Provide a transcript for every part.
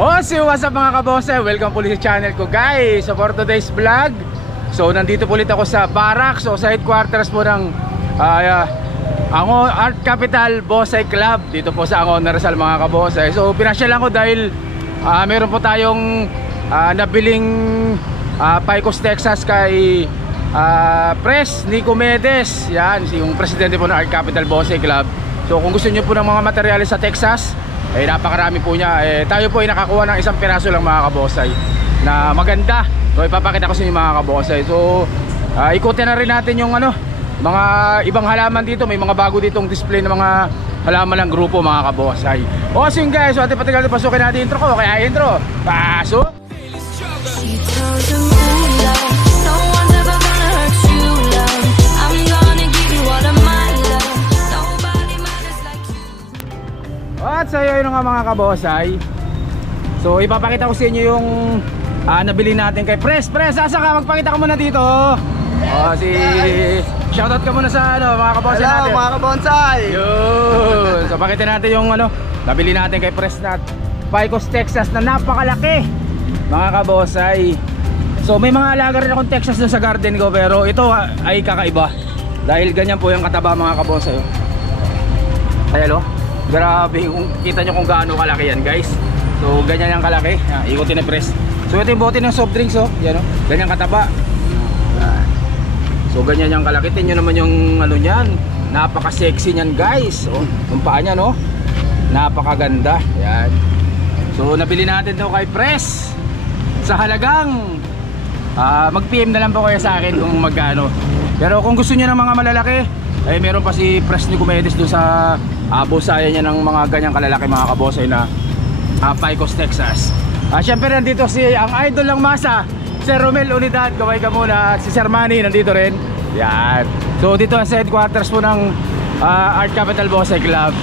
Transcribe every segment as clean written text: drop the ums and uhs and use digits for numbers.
So what's up mga kabose? Welcome po ulit sa channel ko guys. So for today's vlog, so nandito po ulit ako sa Barracks, so sa headquarters po ng Ango Art Capital Bonsai Club dito po sa Ango Rizal mga kabose. So pinasyalan ko dahil meron po tayong nabiling Picos, Texas kay Pres Nico Medes. Yan, yung presidente po ng Art Capital Bonsai Club. So kung gusto niyo po ng mga materyales sa Texas, napakarami po niya. Tayo po ay nakakuha ng isang piraso lang mga kabosay na maganda. So ipapakita ko sa inyo mga kabosay. So ikutin na rin natin yung mga ibang halaman dito. May mga bago ditong display ng mga halaman ng grupo mga kabosay. So yun guys, so ating patagal na pasukin natin intro ko. Kaya intro, pasok! At so yun nga mga kabosay. So ipapakita ko sa inyo yung nabili natin kay Pres. Asa ka? Magpakita ka muna dito. Shoutout ka muna sa mga kabonsay natin. Hello mga kabonsay. Yun. So pakita natin yung nabili natin kay Pres na Picos, Texas na napakalaki mga kabosay. So may mga alaga rin akong Texas dun sa garden ko, pero ito ay kakaiba dahil ganyan po yung kataba mga kabosay. Ayan grabe, kita nyo kung gaano kalaki yan guys. So ganyan yung kalaki. Ikutin na Pres. So ito yung bote ng soft drinks yan ganyan kataba. So ganyan yung kalaki. Tingnan nyo naman yung nyan. Napaka sexy nyan guys. Yung paa nya napakaganda. Yan. So nabili natin to kay Pres sa halagang mag PM na lang po kayo sa akin kung magkano. Pero kung gusto niyo ng mga malalaki, meron pa si Pres Nico Medes doon sa bonsaya niya ng mga ganyang kalalaki mga kabosay na Picos, Texas. Siyempre nandito ang idol ng masa, Sir Romel Unidad. Kaway ka muna. Si Sir Manny nandito rin. Yan. So dito sa headquarters po ng Art Capital Bonsai Club.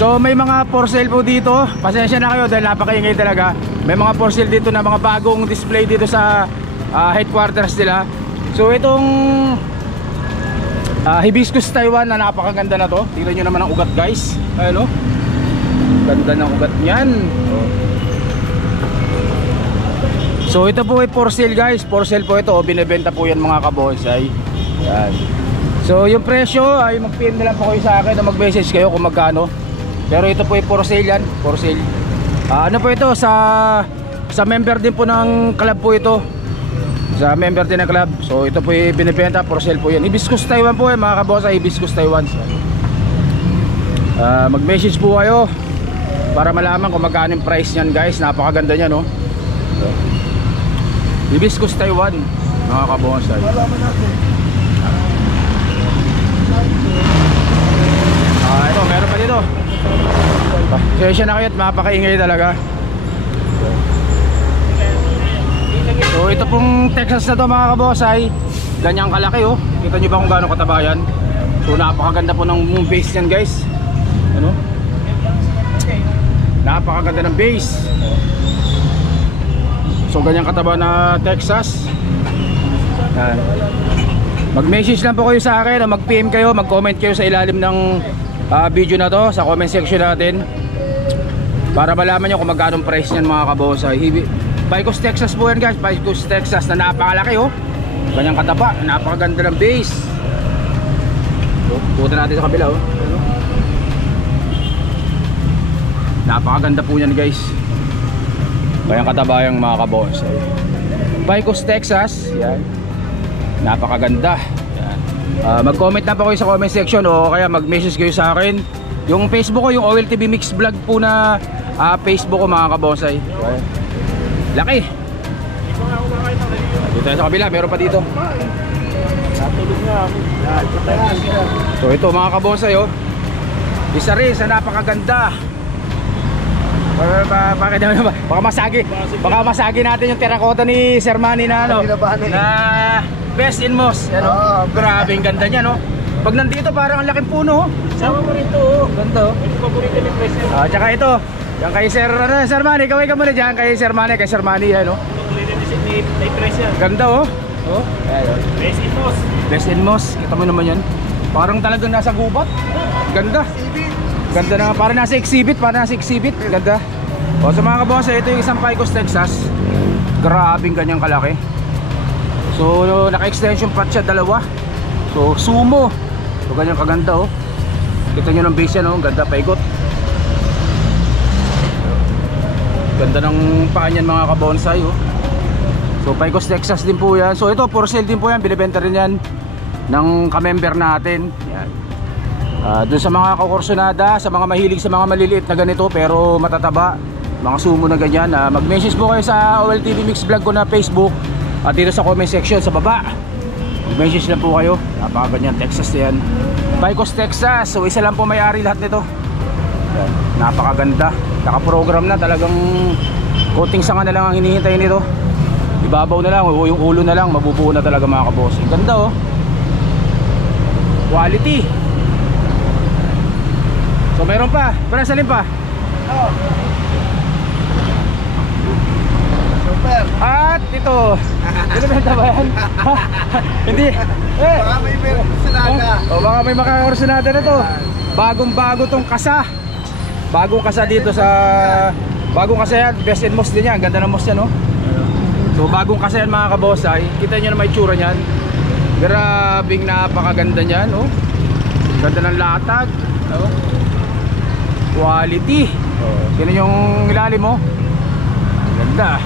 So may mga for sale po dito. Pasensya na kayo dahil napakaingay talaga. May mga for sale dito na mga bagong display dito sa headquarters nila. So itong Hibiscus Taiwan na napakaganda na to. Tingnan nyo naman ang ugat guys. Ayun ganda ng ugat niyan. So ito po ay for sale guys. For sale po ito. Binibenta po yan mga kabonsay. Yan. So yung presyo ay mag-PM na lang po kayo sa akin na mag-message kayo kung magkano. Pero ito po ay for sale yan. For sale. Ano po ito? Sa member din po ng club po ito. Sa member din ng club. So ito po yung binibenta, for sale po yan. Hibiscus Taiwan po mga kabosay. Hibiscus Taiwan. Mag-message po kayo para malaman kung magkano yung price nyan guys. Napakaganda nyan Hibiscus Taiwan mga kabosay. Ito meron pa dito. Session na kayo at mapakaingay talaga. So ito pong Texas na to mga kabosay, ganyang kalaki Kita nyo ba kung gaano katabayan? So napakaganda po ng base yan guys. Napakaganda ng base. So ganyang kataba na Texas. Mag-message lang po kayo sa akin, mag-PM kayo, mag-comment kayo sa ilalim ng video na to, sa comment section natin, para malaman nyo kung magkano price nyan mga kabosay. Picos, Texas po yan guys. Picos, Texas na napakalaki ganyang kataba, napakaganda ng base. Pupunta natin sa kabila napakaganda po yan guys. Ganyang kataba yung mga kabosay. Picos, Texas. Yan. Napakaganda. Yan. Mag-comment na po kayo sa comment section o kaya mag-message kayo sa akin. Yung Facebook ko, yung OLTV Mix Vlog po na Facebook ko mga kabosay. Laki. Dito tayo sa kabila, meron pa dito. So ito mga kabosay isa rin sa napakaganda. Baka masagi natin yung terracotta ni Sir Manny na na best in most. Grabe ang ganda niya Pag nandito parang ang laking puno Sama mo rito Ganda paborito ni President. Tsaka ito yan kay Sir Manny. Kaway ka muna dyan kay Sir Manny. Kay Sir Manny paborito ni President. Ganda best in most. Best in most. Kita mo naman yan. Parang talagang nasa gubat. Ganda. Ganda na, parang nasa exhibit, Ganda. O sa mga kabonsay, ito yung isang Picos Texas. Grabing ganyang kalaki. So naka-extension pat siya, dalawa. So sumo. So ganyang kaganda oh. Kita nyo ng base yan oh, ganda paikot. Ganda ng paan yan mga kabonsay oh. So Picos Texas din po yan. So ito for sale din po yan, binibenta rin yan ng ka-member natin. Yan. Doon sa mga kakursunada, sa mga mahilig sa mga maliliit na ganito pero matataba, mga sumo na ganyan, mag-message po kayo sa OLTV Mix Vlog ko na Facebook at dito sa comment section sa baba. Mag-message lang po kayo. Napakaganyan, Texas na yan, Picos Texas. So isa lang po may-ari lahat nito. Yan. Napakaganda, naka-program na, talagang coating sanga na lang ang hinihintay nito. Ibabaw na lang, yung ulo na lang, mabubuo na talaga mga kaboss. Ganda oh, quality. So meron pa, para salin pa. Oh. Super. At ito, binibenta ba yan? Hindi. Baka may meron sinada. O baka may makakursunada na to. Bagong bago tong kasa. Bagong kasa dito sa, bagong kasa yan, best in most din yan. Ganda ng most yan no. So bagong kasa yan mga kabosay. Kita nyo na may tsura nyan. Grabing napakaganda nyan oh. Ganda ng latag oh. Quality oh. Sino yung ilalim mo? Ganda.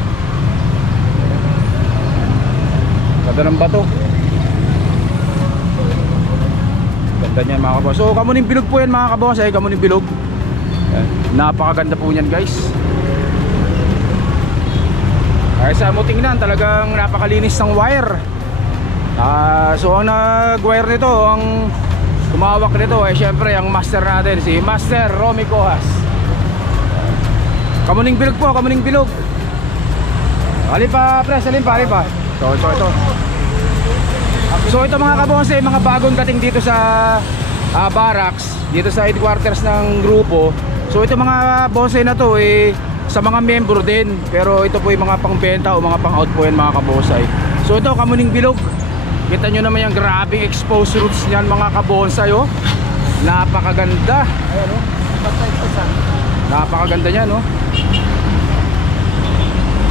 Ganda ng bato. Ganda niyan mga kabos. So Kamuning Bilog po yan mga kabos. Ay Kamuning Bilog. Napakaganda po niyan guys. Ay sa mo tingnan, talagang napakalinis ng wire. So ang nag-wire nito, ang kumawak nito ay syempre ang master natin, si Master Romy Cohas. Kamuning Bilog po, Kamuning Bilog. Alin pa, pres, alin pa. So ito. So ito mga kabonse, mga bagong dating dito sa barracks, dito sa headquarters ng grupo. So ito mga bonse na to sa mga membro din, pero ito po yung mga pangbenta o mga pang-out po yan mga kabonsay. So ito Kamuning Bilog. Kita nyo naman yung grabing exposed roots niyan mga kabonsay oh. Napakaganda. Ayan oh. Napakaganda niyan oh.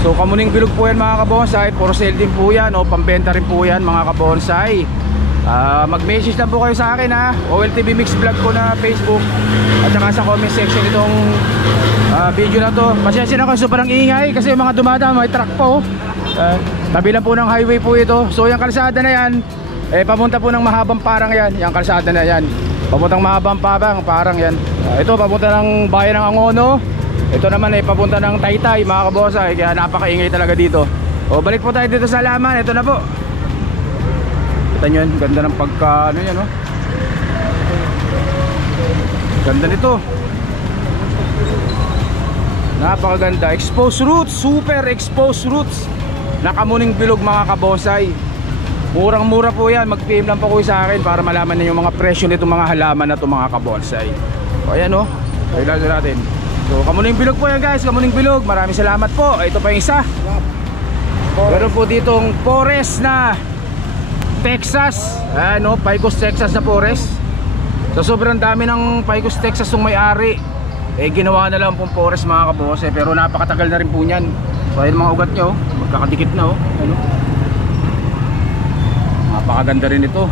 So Kamuning Bilog po yan mga kabonsay. For sale din po yan o pambenta rin po yan mga kabonsay. Mag-message lang po kayo sa akin ha. OLTV Mix Vlog ko na Facebook at saka sa comment section itong video na to. Pasensya na ko, sobrang ingay kasi yung mga dumadaan may truck po. Tabi lang po ng highway po ito. So yung kalsada na yan papunta po ng Mahabang Parang yan. Yung kalsada na yan papuntang Mahabang Parang yan. Ito papunta ng bayan ng Angono. Ito naman papunta ng Taytay mga kabosay. Kaya napakaingay talaga dito. O balik po tayo dito sa laman. Ito na po. Kita nyo yan, ganda ng pagka ano yan oh. Ganda nito. Napakaganda. Exposed roots, super exposed roots na Kamuning Bilog mga kabosay. Murang mura po yan. Mag-PM lang po kayo sa akin para malaman niyo yung mga presyo nitong mga halaman na itong mga kabosay. O ayan oh, kailangan natin. So Kamuning Bilog po yan guys, Kamuning Bilog. Maraming salamat po. Ito pa yung isa. Meron po ditong forest na Texas, ano, Picos Texas na forest. So sobrang dami ng Picos Texas yung may-ari. Ginawa na lang pong forest mga kabose, pero napakatagal na rin po niyan. So ayun mga ugat nyo, magkakadikit na oh. Ano? Napakaganda rin ito.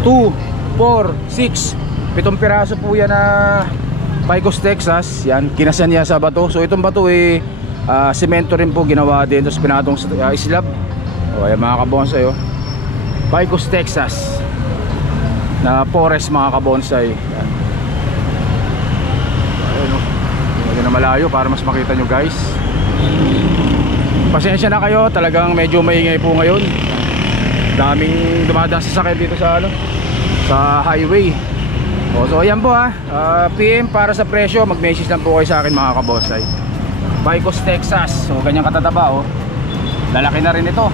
2, 4, 6, 7 piraso po yan na Picos Texas. Yan, kinasan niya sa bato. So itong bato semento rin po ginawa din. Tapos pinatong slab. O ayan mga kabonsay oh. Picos Texas na forest mga kabonsay. Yan. Ayan oh. Hindi na malayo para mas makita nyo guys. Pasensya na kayo, talagang medyo maingay po ngayon. Daming dumadaan sa sakit dito sa sa highway. So ayan po PM para sa presyo, mag-message lang po kayo sa akin mga kabonsay. Picos Texas. So ganyan katataba oh. Lalaki na rin ito.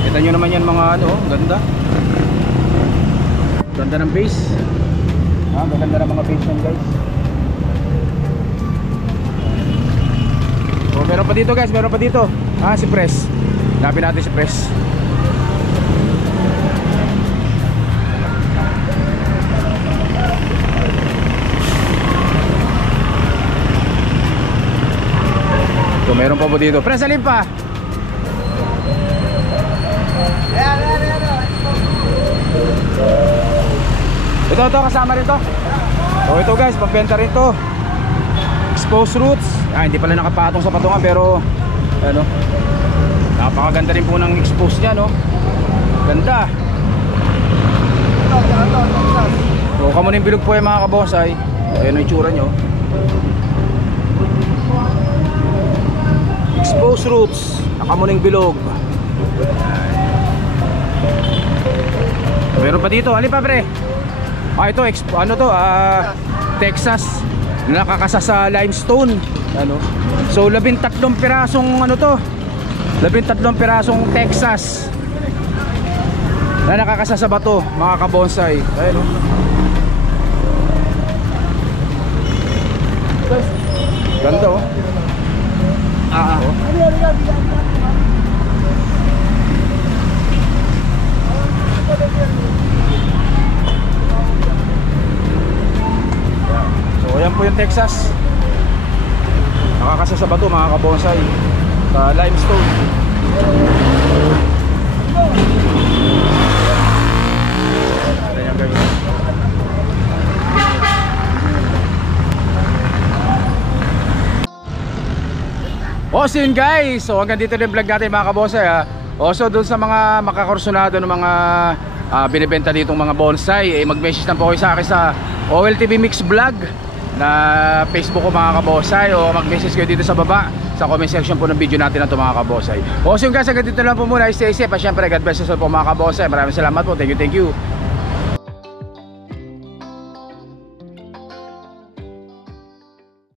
Kita nyo naman yan mga ganda. Ganda ng base. Ganda ng mga base yan guys. So meron pa dito guys, meron pa dito. Si Press. Hanapin natin si Press. Meron pa po dito. Pre, salin pa. Ayan. Ito kasama rin to. So ito guys, pagbenta rin to. Exposed roots. Hindi pala nakapatong sa patungan pero ano, napakaganda rin po ng exposed niya, no? Ganda. So kamuning bilog po yung mga kabonsay. Ayan ang itsura nyo. Exposed roots, nakamuning bilog. Meron pa dito, alin pa pre? Ito, ano to, Texas, nakakasa sa limestone, ano. So 13 pirasong ano to, 13 pirasong Texas na nakakasa sa bato, mga kabonsay. Ayun, ganda oh. So ayan po yung Texas, nakakasa sa bato, mga kabonsay, sa limestone. Ayan guys. So yun guys, so hanggang dito yung vlog natin mga kabonsay ha. So dun sa mga makakursunado ng mga binibenta ditong mga bonsai, mag-message na po kayo sa akin sa OLTV Mix Vlog na Facebook ko mga kabonsay, o mag-message kayo dito sa baba sa comment section po ng video natin na ito mga kabonsay. So yun guys, hanggang dito lang po muna. Stay safe at syempre God bless us all po mga kabonsay. Maraming salamat po, thank you.